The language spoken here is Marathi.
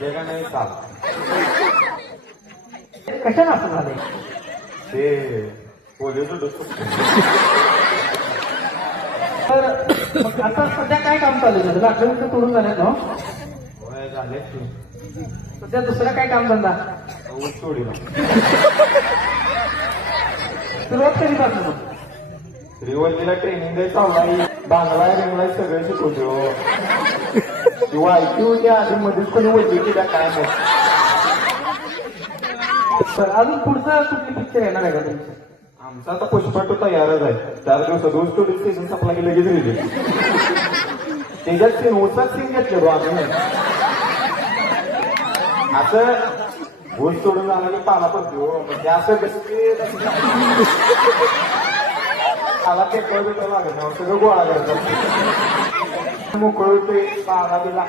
ते का नाही चाल कशाला असं झालंय? ते पोलिओ तर मग आता सध्या काय काम चालू आहे? तुला 11वी तोडून झाल्यात ना? झाले सध्या दुसरा काय काम धंदा? ऊस तोडीला सुरुवात कधीपासून मग? श्रीवल्लीला ट्रेनिंग द्यायचं चाललाय, बांगलाय बिंगलाय सगळं शिकवतो किंवा ऐकू होती आधी मध्येच कोणी वल्ली केला काय नाही. तर अजून पुढचं कुठली पिक्चर येणार आहे का तुमचं? आमचा आता पुष्पा टू तयारच आहे. 4 दिवसात ऊस तोडी सीझन संपला की लगेच रिलीज. त्याच्यात सीन ऊसात सीन घेतले बा आम्ही. असं ऊस तोडून जाणार की पाला पडतो म्हणजे असं पाला पेटवा लागत नाही, सगळं गोळा करतात मोकळ होते पाला बिला